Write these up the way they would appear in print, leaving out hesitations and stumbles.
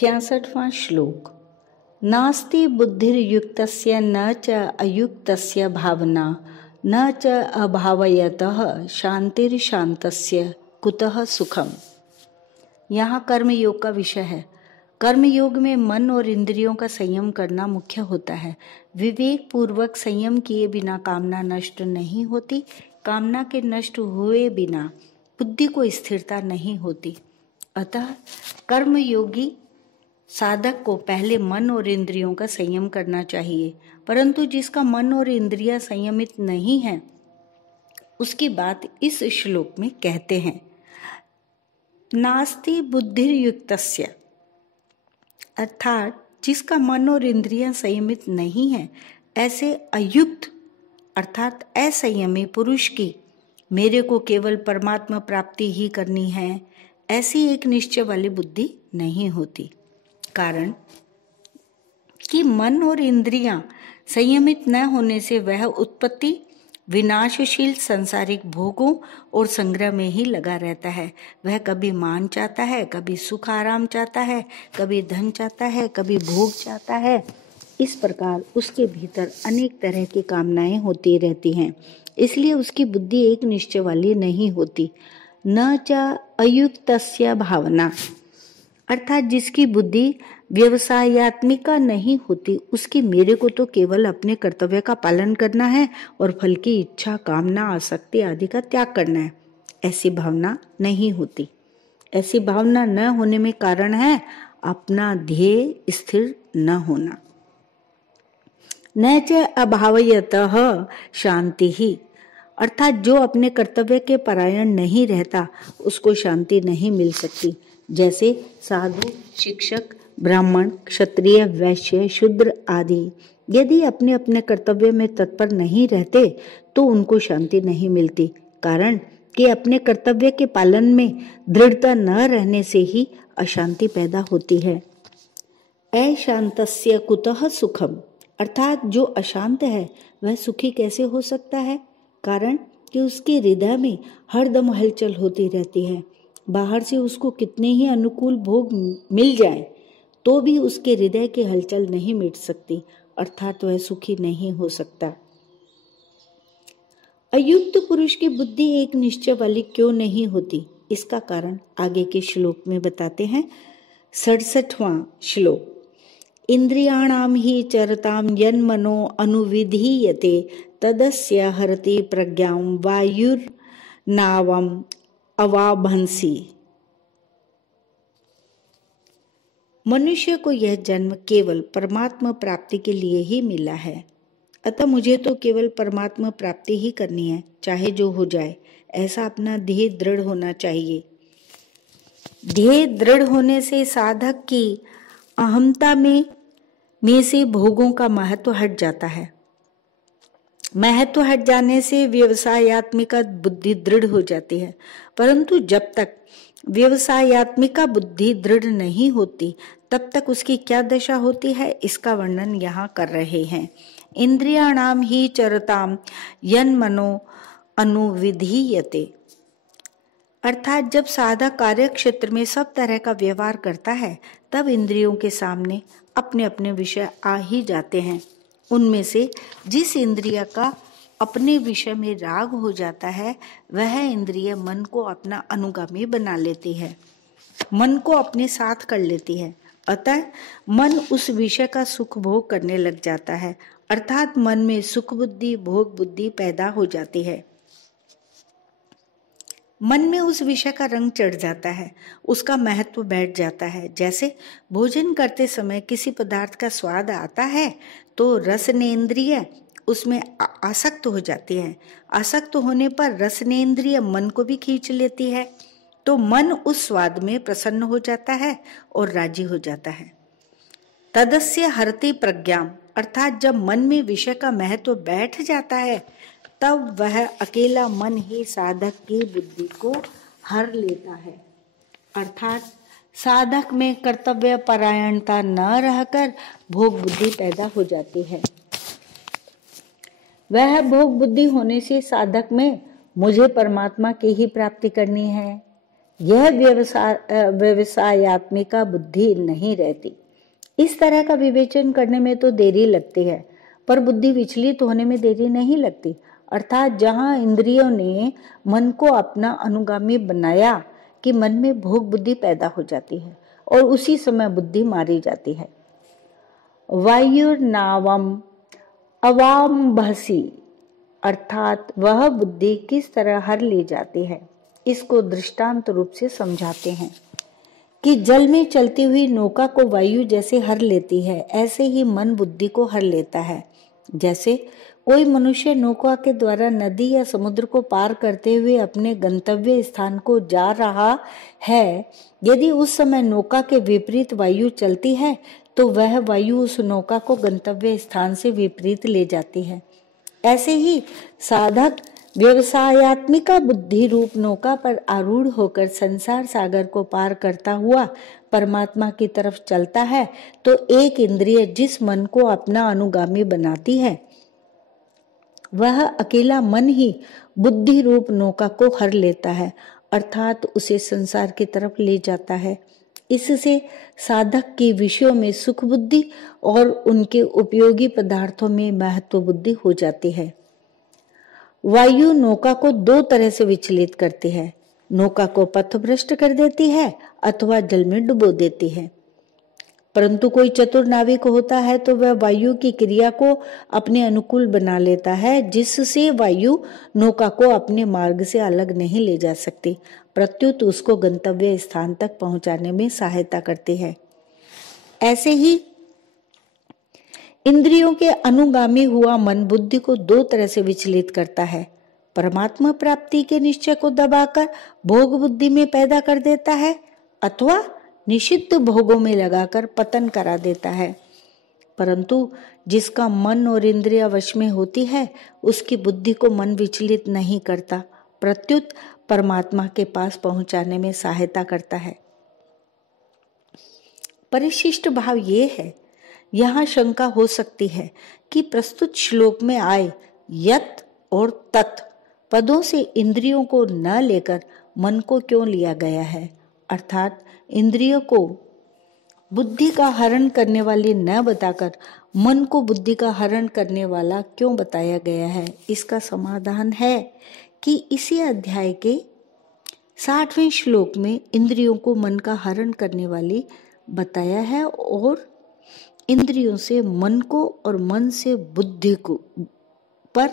66वां श्लोक। नास्ति बुद्धिर्युक्तस्य न च अयुक्तस्य भावना न च अभावयतः शांतिर्शांतस्य कुतः सुखम। यहाँ कर्म योग का विषय है। कर्म योग में मन और इंद्रियों का संयम करना मुख्य होता है। विवेक पूर्वक संयम किए बिना कामना नष्ट नहीं होती। कामना के नष्ट हुए बिना बुद्धि को स्थिरता नहीं होती। अतः कर्म योगी साधक को पहले मन और इंद्रियों का संयम करना चाहिए, परंतु जिसका मन और इंद्रियां संयमित नहीं है उसकी बात इस श्लोक में कहते हैं। नास्ति बुद्धिर्युक्तस्य, अर्थात जिसका मन और इंद्रियां संयमित नहीं है, ऐसे अयुक्त अर्थात असंयमी पुरुष की मेरे को केवल परमात्मा प्राप्ति ही करनी है, ऐसी एक निश्चय वाली बुद्धि नहीं होती। कारण कि मन और इंद्रियां संयमित न होने से वह उत्पत्ति विनाशशील सांसारिक भोगों और संग्रह में ही लगा रहता है। वह कभी मान चाहता है, कभी सुख आराम चाहता है, कभी धन चाहता है, कभी भोग चाहता है। इस प्रकार उसके भीतर अनेक तरह की कामनाएं होती रहती हैं, इसलिए उसकी बुद्धि एक निश्चय वाली नहीं होती। न च अयुक्तस्य भावना, अर्थात जिसकी बुद्धि व्यवसायत्मिका नहीं होती, उसकी मेरे को तो केवल अपने कर्तव्य का पालन करना है और फल की इच्छा, कामना, आसक्ति आदि का त्याग करना है, ऐसी भावना नहीं होती। ऐसी भावना न होने में कारण है अपना ध्येय स्थिर न होना। न च अभावयतः शांति ही, अर्थात जो अपने कर्तव्य के परायण नहीं रहता उसको शांति नहीं मिल सकती। जैसे साधु, शिक्षक, ब्राह्मण, क्षत्रिय, वैश्य, शूद्र आदि यदि अपने अपने कर्तव्य में तत्पर नहीं रहते तो उनको शांति नहीं मिलती। कारण कि अपने कर्तव्य के पालन में दृढ़ता न रहने से ही अशांति पैदा होती है। अशांतस्य कुतः सुखम, अर्थात जो अशांत है वह सुखी कैसे हो सकता है। कारण कि उसके हृदय में हरदम हलचल होती रहती है। बाहर से उसको कितने ही अनुकूल भोग मिल जाए तो भी उसके हृदय की हलचल नहीं मिट सकती, अर्थात वह सुखी नहीं हो सकता। अयुक्त पुरुष की बुद्धि एक निश्चय वाली क्यों नहीं होती, इसका कारण आगे के श्लोक में बताते हैं। 67वां श्लोक। इंद्रियाणाम ही चरताम यन्मनो अनुविधीयते तदस्य हरति प्रज्ञां वायुर्नावम अवाभंसी। मनुष्य को यह जन्म केवल परमात्मा प्राप्ति के लिए ही मिला है, अतः मुझे तो केवल परमात्मा प्राप्ति ही करनी है, चाहे जो हो जाए। ऐसा अपना ध्येय दृढ़ होना चाहिए। ध्येय दृढ़ होने से साधक की अहमता में से भोगों का महत्व हट जाता है। महत्व हट जाने से व्यवसायत्मिका बुद्धि दृढ़ हो जाती है, परंतु जब तक व्यवसायत्मिका बुद्धि दृढ़ नहीं होती तब तक उसकी क्या दशा होती है, इसका वर्णन यहाँ कर रहे हैं। इंद्रियाणाम ही चरताम यन्मनो अनुविधीयते, अर्थात जब साधक कार्य क्षेत्र में सब तरह का व्यवहार करता है तब इंद्रियों के सामने अपने अपने विषय आ ही जाते हैं। उनमें से जिस इंद्रिय का अपने विषय में राग हो जाता है वह इंद्रिय मन को अपना अनुगामी बना लेती है, मन को अपने साथ कर लेती है। अतः मन उस विषय का सुख भोग करने लग जाता है, अर्थात मन में सुख बुद्धि, भोग बुद्धि पैदा हो जाती है। मन में उस विषय का रंग चढ़ जाता है, उसका महत्व बैठ जाता है। जैसे भोजन करते समय किसी पदार्थ का स्वाद आता है तो रसनेंद्रिय उसमें आसक्त हो जाती है। आसक्त होने पर रसनेंद्रिय मन को भी खींच लेती है, तो मन उस स्वाद में प्रसन्न हो जाता है और राजी हो जाता है। तदस्य हरति प्रज्ञां, अर्थात जब मन में विषय का महत्व बैठ जाता है तब वह अकेला मन ही साधक की बुद्धि को हर लेता है, अर्थात साधक में कर्तव्य परायणता न रहकर भोग बुद्धि पैदा हो जाती है। वह भोग बुद्धि होने से साधक में मुझे परमात्मा की ही प्राप्ति करनी है, यह व्यवसायत्मिका बुद्धि नहीं रहती। इस तरह का विवेचन करने में तो देरी लगती है, पर बुद्धि विचलित होने में देरी नहीं लगती। अर्थात जहां इंद्रियों ने मन को अपना अनुगामी बनाया कि मन में भोग बुद्धि पैदा हो जाती है और उसी समय बुद्धि मारी जाती है। वायुर्नावम अवाम्भसी, अर्थात वह बुद्धि किस तरह हर ली जाती है, इसको दृष्टांत रूप से समझाते हैं कि जल में चलती हुई नौका को वायु जैसे हर लेती है, ऐसे ही मन बुद्धि को हर लेता है। जैसे कोई मनुष्य नौका के द्वारा नदी या समुद्र को पार करते हुए अपने गंतव्य स्थान को जा रहा है, यदि उस समय नौका के विपरीत वायु चलती है तो वह वायु उस नौका को गंतव्य स्थान से विपरीत ले जाती है। ऐसे ही साधक व्यवसायत्मिका बुद्धि रूप नौका पर आरूढ़ होकर संसार सागर को पार करता हुआ परमात्मा की तरफ चलता है, तो एक इंद्रिय जिस मन को अपना अनुगामी बनाती है, वह अकेला मन ही बुद्धि रूप नौका को हर लेता है, अर्थात उसे संसार की तरफ ले जाता है। इससे साधक की विषयों में सुख बुद्धि और उनके उपयोगी पदार्थों में महत्व बुद्धि हो जाती है। वायु नौका को दो तरह से विचलित करती है, नौका को पथभ्रष्ट कर देती है अथवा जल में डुबो देती है। परंतु कोई चतुर नाविक होता है तो वह वायु की क्रिया को अपने अनुकूल बना लेता है, जिससे वायु नौका को अपने मार्ग से अलग नहीं ले जा सकती, प्रत्युत उसको गंतव्य स्थान तक पहुंचाने में सहायता करती है। ऐसे ही इंद्रियों के अनुगामी हुआ मन बुद्धि को दो तरह से विचलित करता है। परमात्मा प्राप्ति के निश्चय को दबाकर भोग बुद्धि में पैदा कर देता है अथवा निषिद्ध भोगों में लगाकर पतन करा देता है। परंतु जिसका मन और इंद्रिया वश में होती है, उसकी बुद्धि को मन विचलित नहीं करता, प्रत्युत परमात्मा के पास पहुंचाने में सहायता करता है। परिशिष्ट भाव ये है, यहाँ शंका हो सकती है कि प्रस्तुत श्लोक में आए यत और तत् पदों से इंद्रियों को न लेकर मन को क्यों लिया गया है, अर्थात इंद्रियों को बुद्धि का हरण करने वाली न बताकर मन को बुद्धि का हरण करने वाला क्यों बताया गया है। इसका समाधान है कि इसी अध्याय के 60वें श्लोक में इंद्रियों को मन का हरण करने वाली बताया है और इंद्रियों से मन को और मन से बुद्धि को पर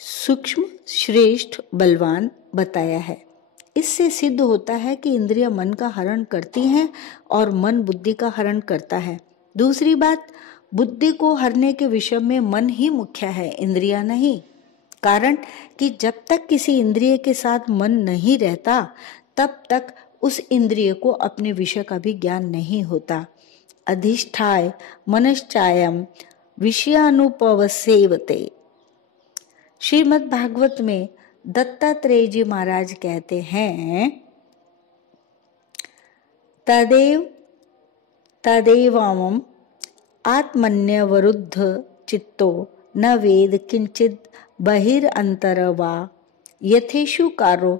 सूक्ष्म श्रेष्ठ बलवान बताया है। इससे सिद्ध होता है कि इंद्रियां मन का हरण करती हैं और मन बुद्धि का हरण करता है। दूसरी बात, बुद्धि को हरने के विषय में मन ही मुख्य है, इंद्रियां नहीं। कारण कि जब तक किसी इंद्रिय के साथ मन नहीं रहता, तब तक उस इंद्रिय को अपने विषय का भी ज्ञान नहीं होता। अधिष्ठाय मनश्चायम विषयानुपवसेवते। श्रीमद् भागवत में दत्तात्रेय जी महाराज कहते हैं, तदेवम आत्मन्यवरुद्ध चित्तो न वेद किंचिद बहिरंतर वा यथेषु कारो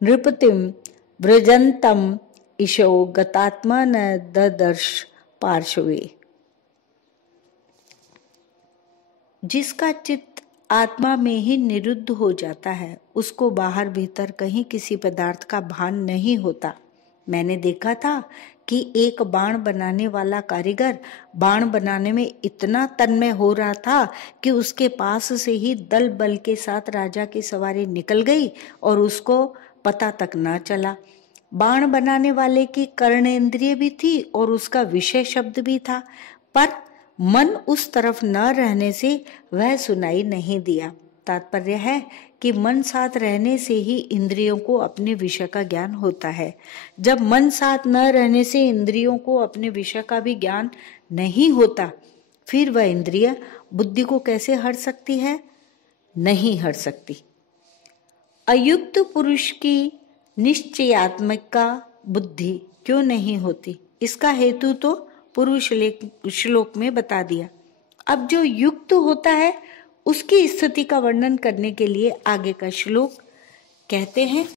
नृपतिम व्रजंतम ईशो गतात्मा न ददर्श पार्श्वे। जिसका चित्त आत्मा में ही निरुद्ध हो जाता है, उसको बाहर भीतर कहीं किसी पदार्थ का भान नहीं होता। मैंने देखा था कि एक बाण बनाने वाला कारीगर बाण बनाने में इतना तन्मय हो रहा था कि उसके पास से ही दल बल के साथ राजा की सवारी निकल गई और उसको पता तक ना चला। बाण बनाने वाले की कर्णेंद्रिय भी थी और उसका विषय शब्द भी था, पर मन उस तरफ न रहने से वह सुनाई नहीं दिया। तात्पर्य है कि मन साथ रहने से ही इंद्रियों को अपने विषय का ज्ञान होता है। जब मन साथ न रहने से इंद्रियों को अपने विषय का भी ज्ञान नहीं होता, फिर वह इंद्रिय बुद्धि को कैसे हर सकती है? नहीं हर सकती। अयुक्त पुरुष की निश्चयात्मिका बुद्धि क्यों नहीं होती, इसका हेतु तो पूर्व श्लोक में बता दिया। अब जो युक्त होता है उसकी स्थिति का वर्णन करने के लिए आगे का श्लोक कहते हैं,